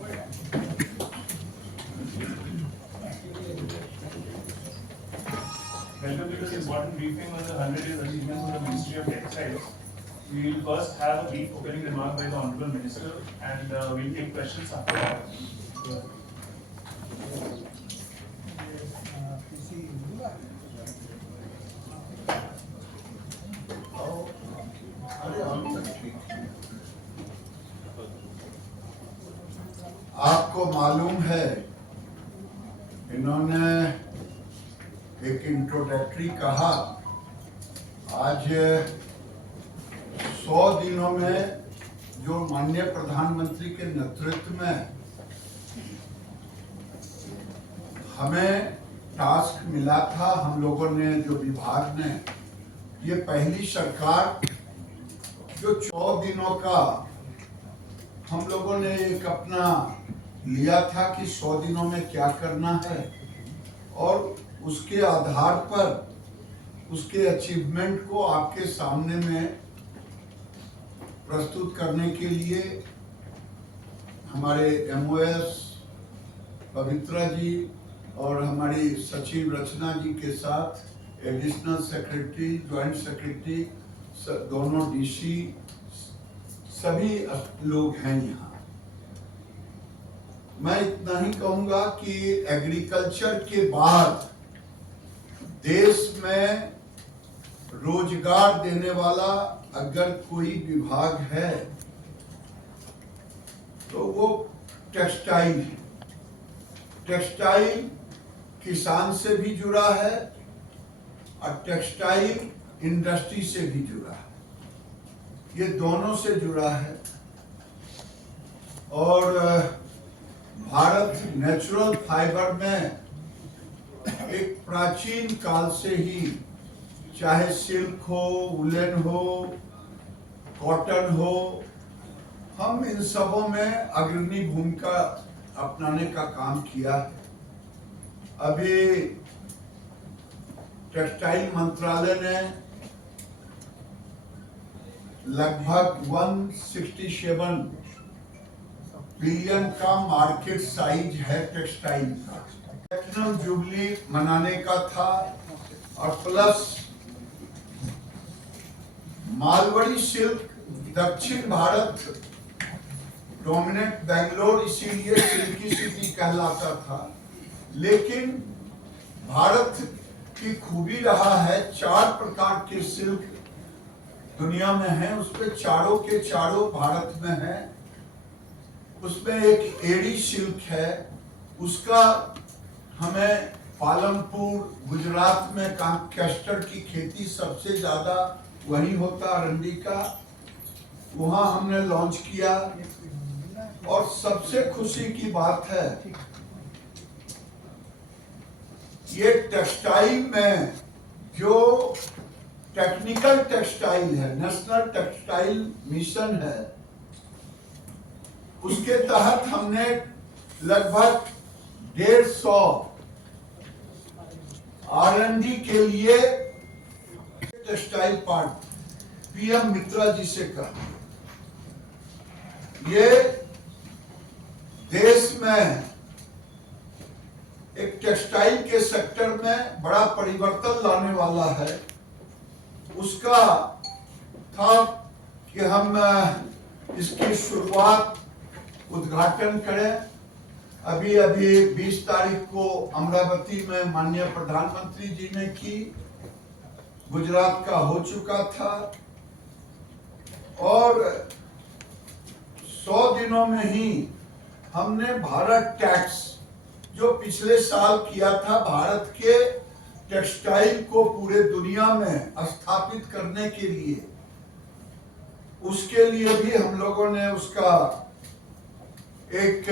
Welcome to this important briefing on the 100 years achievements of the Ministry of Textiles. We will first have a brief opening remark by the Honorable Minister, and we'll take questions after that. आपको मालूम है इन्होंने एक introductory कहा, आज 100 दिनों में जो माननीय प्रधानमंत्री के नेतृत्व में हमें टास्क मिला था, हम लोगों ने जो विभाग ने, ये पहली सरकार जो 100 दिनों का हम लोगों ने एक अपना लिया था कि 100 दिनों में क्या करना है, और उसके आधार पर उसके अचीवमेंट को आपके सामने में प्रस्तुत करने के लिए हमारे MOS पवित्रा जी और हमारी सचिव रचना जी के साथ एडिशनल सेक्रेटरी, ज्वाइंट सेक्रेटरी, दोनों DC सभी लोग हैं यहाँ। मैं इतना ही कहूंगा कि एग्रीकल्चर के बाद देश में रोजगार देने वाला अगर कोई विभाग है तो वो टेक्सटाइल है। टेक्सटाइल किसान से भी जुड़ा है और टेक्सटाइल इंडस्ट्री से भी जुड़ा है, ये दोनों से जुड़ा है। और भारत नेचुरल फाइबर में एक प्राचीन काल से ही, चाहे सिल्क हो, वुलन हो, कॉटन हो, हम इन सबों में अग्रणी भूमिका अपनाने का काम किया है। अभी टेक्सटाइल मंत्रालय ने लगभग 167 बिलियन का मार्केट साइज है टेक्सटाइल का। प्लैटिनम जुबली मनाने का था, और प्लस मालवड़ी सिल्क दक्षिण भारत डोमिनेट बेंगलोर इसीलिए सिल्की सिटी कहलाता था। लेकिन भारत की खूबी रहा है, 4 प्रकार के सिल्क दुनिया में हैं, उसमें चारों के चारों भारत में हैं। उसमें एक एड़ी सिल्क है, उसका हमें पालमपुर गुजरात में कैस्टर की खेती सबसे ज्यादा वही होता, अरंडी का, वहां हमने लॉन्च किया। और सबसे खुशी की बात है ये टेक्सटाइल में जो टेक्निकल टेक्सटाइल है, नेशनल टेक्सटाइल मिशन है, उसके तहत हमने लगभग 150 R&D के लिए टेक्सटाइल पार्क PM मित्रा जी से कहा। ये देश में एक टेक्सटाइल के सेक्टर में बड़ा परिवर्तन लाने वाला है। उसका था कि हम इसकी शुरुआत, उद्घाटन करें। अभी 20 तारीख को अमरावती में माननीय प्रधानमंत्री जी ने की, गुजरात का हो चुका था, और 100 दिनों में ही हमने भारत टैक्स जो पिछले साल किया था, भारत के टेक्सटाइल को पूरे दुनिया में स्थापित करने के लिए, उसके लिए भी हम लोगों ने उसका एक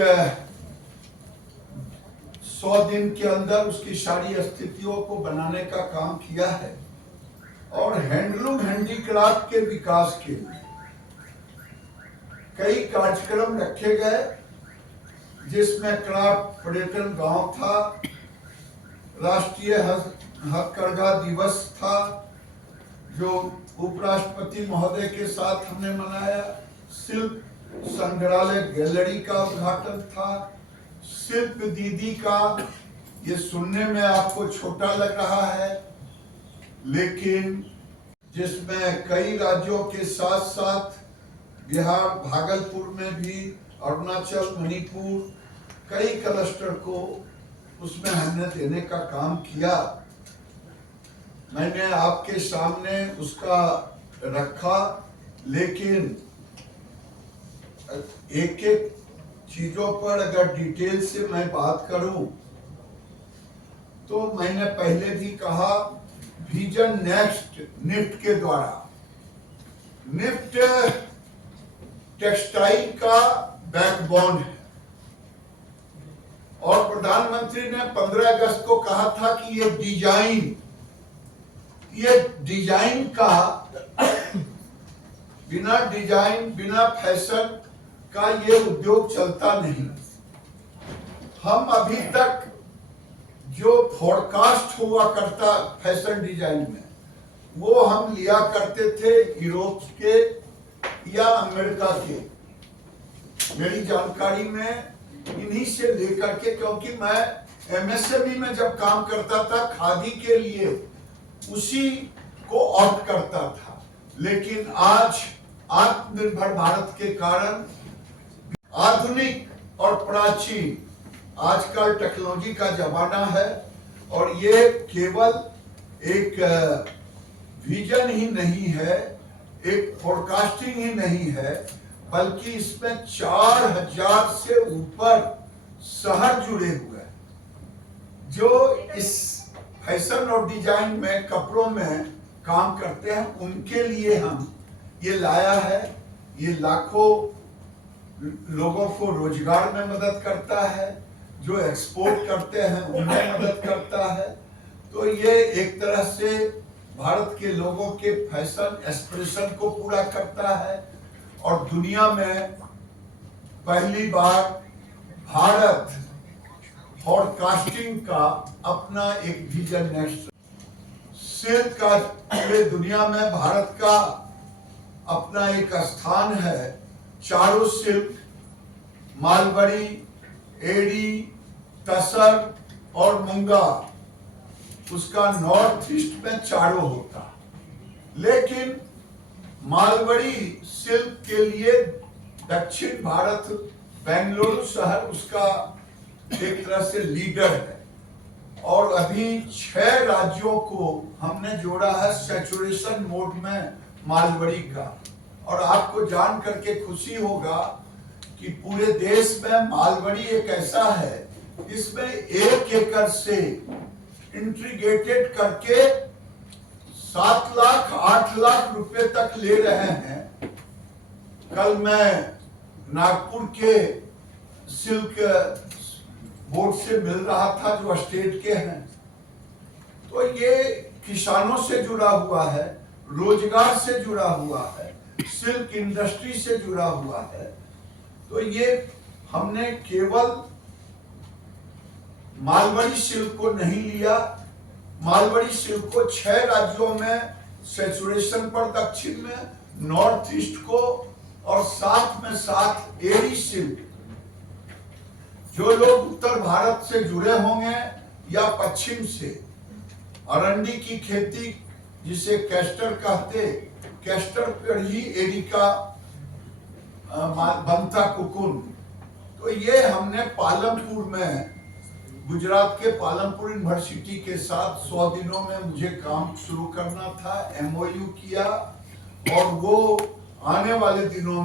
100 दिन के अंदर उसकी सारी स्थितियों को बनाने का काम किया है। और हैंडलूम हैंडीक्राफ्ट के विकास के लिए कई कार्यक्रम रखे गए, जिसमें क्राफ्ट पर्यटन गांव था, राष्ट्रीय हथकरघा दिवस था जो उपराष्ट्रपति महोदय के साथ हमने मनाया, सिल्क संग्रहालय गैलरी का उद्घाटन था, शिल्प दीदी का। ये सुनने में आपको छोटा लग रहा है, लेकिन जिसमें कई राज्यों के साथ साथ बिहार, भागलपुर में भी, अरुणाचल, मणिपुर, कई क्लस्टर को उसमें हमने देने का काम किया। मैंने आपके सामने उसका रखा, लेकिन एक एक चीजों पर अगर डिटेल से मैं बात करूं तो मैंने पहले भी कहा, विजन नेक्स्ट निफ्ट के द्वारा, निफ्ट टेक्सटाइल का बैकबोन है और प्रधानमंत्री ने 15 अगस्त को कहा था कि ये डिजाइन का, बिना डिजाइन, बिना फैशन का ये उद्योग चलता नहीं। हम अभी तक जो फोरकास्ट हुआ करता फैशन डिजाइन में, वो हम लिया करते थे यूरोप के या अमेरिका के। मेरी जानकारी में इन्हीं से लेकर के, क्योंकि मैं एमएसएमई में जब काम करता था खादी के लिए, उसी को ऑप्ट करता था। लेकिन आज आत्मनिर्भर भारत के कारण आधुनिक और प्राचीन, आजकल टेक्नोलॉजी का जमाना है और ये केवल एक विजन ही नहीं है, एक फोरकास्टिंग ही नहीं है, बल्कि इसमें 4000 से ऊपर शहर जुड़े हुए हैं जो इस फैशन और डिजाइन में, कपड़ों में काम करते हैं। उनके लिए हम ये लाया है। ये लाखों लोगों को रोजगार में मदद करता है, जो एक्सपोर्ट करते हैं उन्हें मदद करता है। तो ये एक तरह से भारत के लोगों के फैशन एस्पिरेशन को पूरा करता है और दुनिया में पहली बार भारत फोरकास्टिंग का अपना एक विजन नेक्स्ट, सिल्क का पूरे दुनिया में भारत का अपना एक स्थान है। चारों सिल्क, मालबरी, एड़ी, तसर और मुंगा, उसका नॉर्थ ईस्ट में चारों होता। लेकिन मालबरी सिल्क के लिए दक्षिण भारत, बेंगलुरु शहर उसका एक तरह से लीडर है। और अभी 6 राज्यों को हमने जोड़ा है सैचुरेशन मोड में मालबरी का। और आपको जान करके खुशी होगा कि पूरे देश में मालबरी एक ऐसा है, इसमें 1 एकड़ से इंटीग्रेटेड करके 7 लाख 8 लाख रुपए तक ले रहे हैं। कल मैं नागपुर के सिल्क बोर्ड से मिल रहा था जो स्टेट के हैं। तो ये किसानों से जुड़ा हुआ है, रोजगार से जुड़ा हुआ है, सिल्क इंडस्ट्री से जुड़ा हुआ है। तो ये हमने केवल मालबरी सिल्क को नहीं लिया, मालबरी सिल्क को 6 राज्यों में सैचुरेशन पर दक्षिण में, नॉर्थ ईस्ट को, और साथ में साथ एड़ी सिल्क। जो लोग उत्तर भारत से जुड़े होंगे या पश्चिम से, अरंडी की खेती जिसे कैस्टर कहते, कैस्टर पर ही एड़ी का बनता कुकुन। तो ये हमने पालमपुर में, गुजरात के पालमपुर यूनिवर्सिटी के साथ 100 दिनों में मुझे काम शुरू करना था, MOU किया और वो आने वाले दिनों